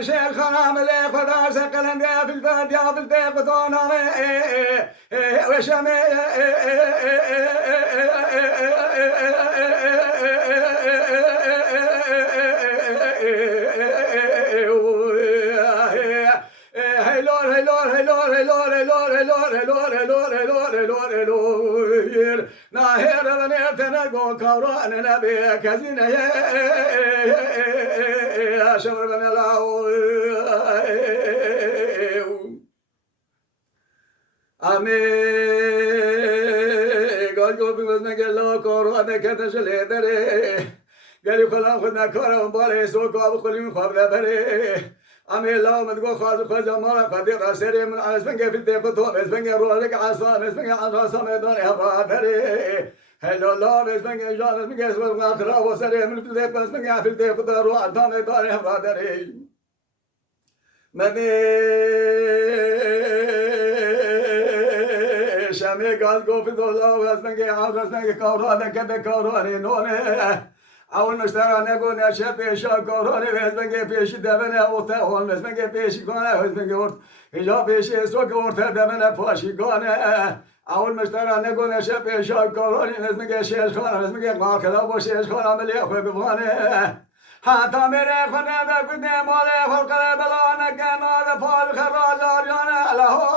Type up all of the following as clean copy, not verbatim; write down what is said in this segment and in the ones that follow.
شيخ خنام لي خدا سقلن يا في الفاد يا في الفاد قطونا وشمي ناهر بنيتنا قو كوران نبي كزينة يا شمر بن الله أمي قال قو بمزنا قال كوران كتش ليدري قال خلا خدنا كوران بالي سوق أبو خلين خاب ذبري أمي الله مدقو خاز خاز ما قدر سري من أسبنج في الدقة أسبنج رولك عصام أسبنج عصام ميدان هبادري هلو الله أسبنج جال أسبنج أسبنج أخرى وسري من في الدقة أسبنج في الدقة روح عصام ميدان هبادري مدي شامي قال قو في الله أسبنج عصام أسبنج كوران كده كوران نونه اول مشترا نگو نشه پیشا کارانه وزمنگه پیشی دمنه اوته هون وزمنگه پیشی کنه وزمنگه ورد هجا پیشی سوک ورده دمنه پاشی گانه اول مشترا نگو نشه پیشا کارانه وزمنگه شیش خانه وزمنگه قاکلا با شیش خانه ملی خوی ببانه حتی میره خونه دکنه ماله خلقه بلانه کنه فال خراج آریانه لهو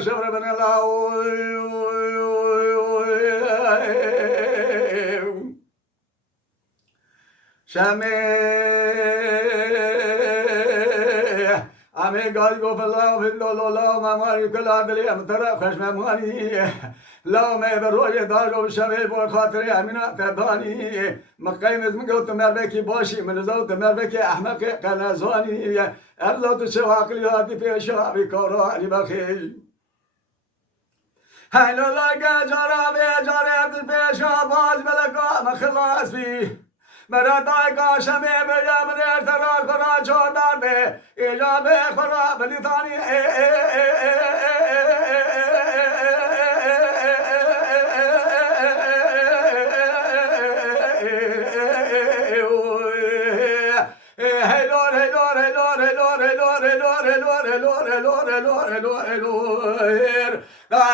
شمر بن الله شامي أمي قال قف الله في اللول لا ما ماري كل عدلي أمترى خشم ماني لا ما بروي دارو بشبه بور خاطري أمينة تداني مقيم اسمك وتمر بكي باشي من زود تمر بكي أحمق كنزاني أرزو تشواق لي هاتي في شعبي كوراني بخي هاي لولا جارا بجارة بيشا باز بلقا مخلاص فيه مرا دايقا شمي بيا من ارترا خرا جودار بي إجابة خرا بلثاني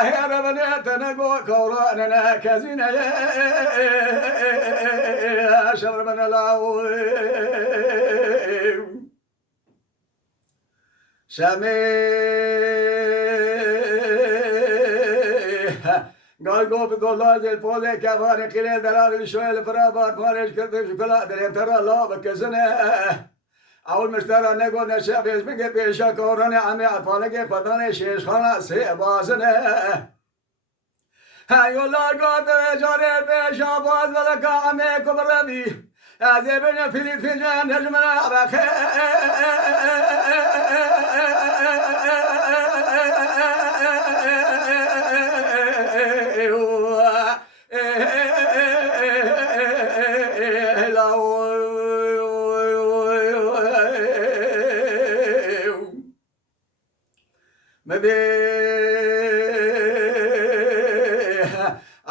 هير بنيتنا قو كوراننا كزينة يا شمر من الله شمي قال قو بدولار زي الفوزي كفاني قليل دلاغ شوية الفرابات فارش كرتش كلا درين ترى الله بكزنة اول مشترا نگو نشه پیش بگه پیشا کورانه عمی اطفالگه پدانه شیش خانه سی بازنه هیولا گاده جاره پیشا باز ولکا عمی کبر بی از ابن فیلیت فیجن نجمنا بخی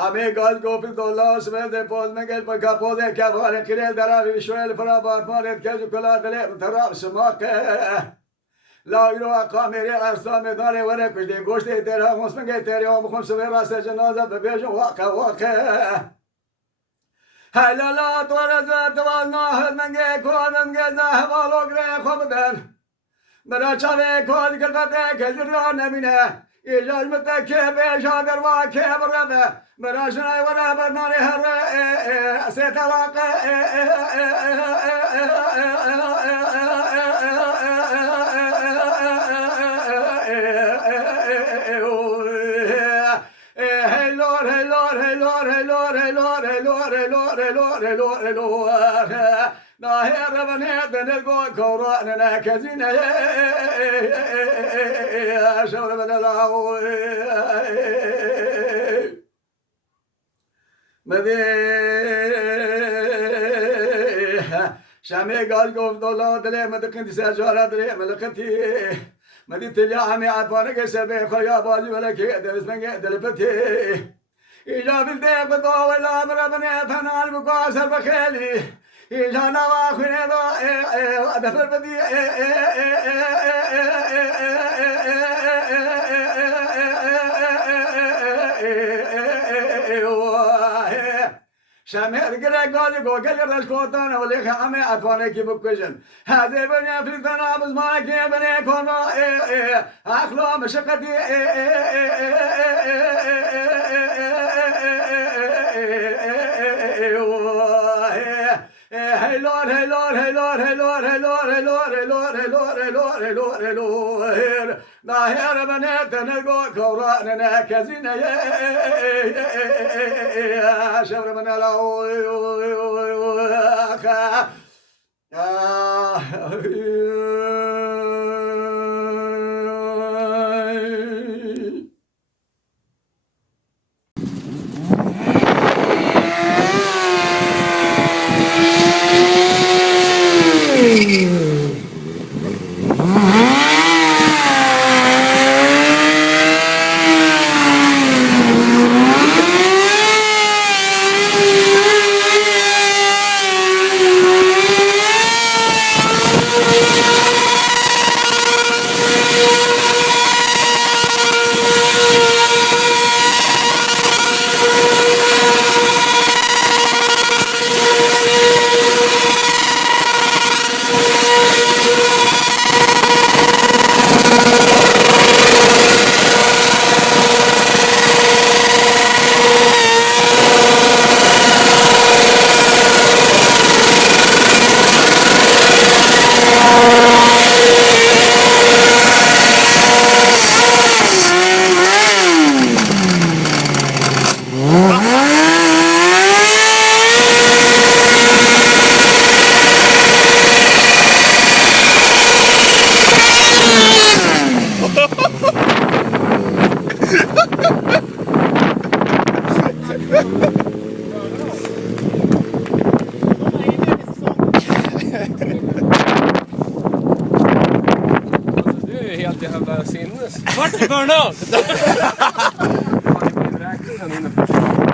أمي قال قو في الدولار سمعت الفوز مقل بكا فوزي كفاري قليل دراري شوية الفرابات مارد كيجو كلا دليل تراب سماك لا يروى قاميري أرسامي داري ورق بجدي قوشتي تيرها مسمنگي تيري ومخم سوي راس جنازة ببيجو واقع هلا لا تورزا توازنا هزمنگي كواننگي زاهم آلوگري خبدن برا چاوه کود کرده که زرا نمینه ایجاز متکه بیشا دروا که برده برا شنای ورا برناری هر سی طلاقه ناهر بنيتنا قو كوراننا كزينة يا شمر بن الله مدي شامي قال قوف دولا دلي مدقنتي سجارة دلي ملقتي مدي تليا عمي عطوانك سبي خيا باجي ولا كي درس من دلفتي إجا بالدي بطو ولا مربني فنال بقاسر بخيلي إجا نواخني ذا دفر بدي شامر گره گالی گو گلی رش کوتان ولی خامه اتوانه کی بکشن هذا بني في تنابز ما کی بني كونو اخلو مشقتي hey Lord, hey Lord, hey Lord, hey Lord, hey Lord, hey Lord, hey Lord, hey Lord, hey Lord, hey Lord, hey Lord, na her benetene go koranene kezine şevre menela Du är helt jävla sinnes. Vart är burnout? Räkningen inne på